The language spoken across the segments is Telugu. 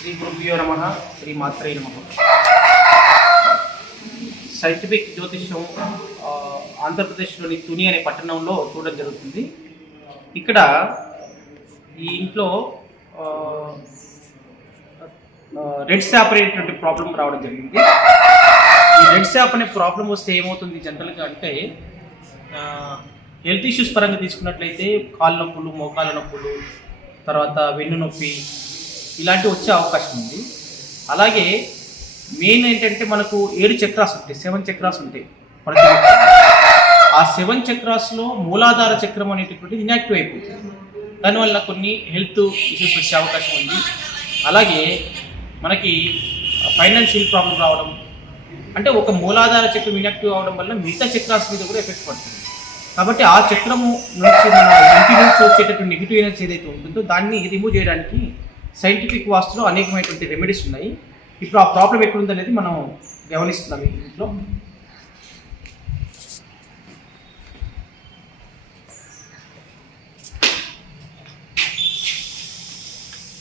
శ్రీ గురుభ్యో నమః శ్రీ మాత్రే నమః. సైంటిఫిక్ జ్యోతిష్యం ఆంధ్రప్రదేశ్లోని తుని అనే పట్టణంలో చూడడం జరుగుతుంది. ఇక్కడ ఈ ఇంట్లో రెడ్ శాప్ అనేటువంటి ప్రాబ్లం రావడం జరిగింది. ఈ రెడ్ శాప్ అనే ప్రాబ్లం వస్తే ఏమవుతుంది జనరల్గా అంటే హెల్త్ ఇష్యూస్ పరంగా తీసుకున్నట్లయితే కాళ్ళ నొప్పులు, మోకాళ్ళ నొప్పులు, తర్వాత వెన్ను నొప్పి ఇలాంటివి వచ్చే అవకాశం ఉంది. అలాగే మెయిన్ ఏంటంటే మనకు 7 చక్రాస్ ఉంటాయి, 7 చక్రాస్ ఉంటాయి ప్రతి ఆ 7 చక్రాస్లో మూలాధార చక్రం అనేటటువంటిది ఇన్యాక్టివ్ అయిపోతుంది. దానివల్ల కొన్ని హెల్త్ ఇష్యూస్ వచ్చే అవకాశం ఉంది. అలాగే మనకి ఫైనాన్షియల్ ప్రాబ్లం రావడం, అంటే ఒక మూలాధార చక్రం ఇన్యాక్టివ్ అవడం వల్ల మిగతా చక్రాస్ మీద కూడా ఎఫెక్ట్ పడుతుంది. కాబట్టి ఆ చక్రము నుంచి మన ఇంటి నుంచి వచ్చేటటువంటి నెగిటివ్ ఎనర్జీ ఏదైతే ఉంటుందో దాన్ని రిమూవ్ చేయడానికి సైంటిఫిక్ వాస్తులో అనేకమైనటువంటి రెమెడీస్ ఉన్నాయి. ఇప్పుడు ఆ ప్రాబ్లం ఎక్కడుందనేది మనం గమనిస్తున్నాం. ఇంట్లో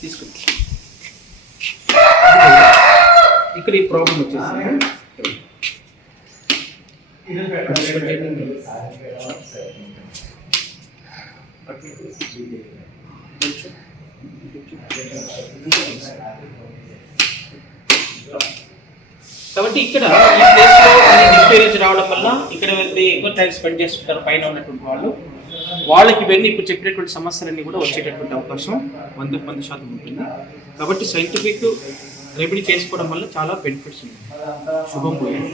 తీసుకుంటాం. ఇక్కడ ఈ ప్రాబ్లం వచ్చేసి కాబట్టి ఇక్కడ ఈ ప్లేస్లో ఎక్స్పీరియన్స్ రావడం వల్ల ఇక్కడ వెళ్ళి ఎక్కువ టైం స్పెండ్ చేస్తుంటారు పైన ఉన్నటువంటి వాళ్ళకి ఇవన్నీ ఇప్పుడు చెప్పినటువంటి సమస్యలన్నీ కూడా వచ్చేటటువంటి అవకాశం 100% ఉంటుంది. కాబట్టి సైంటిఫిక్ రెమెడీ చేసుకోవడం వల్ల చాలా బెనిఫిట్స్ ఉన్నాయి. శుభం పోయాయి.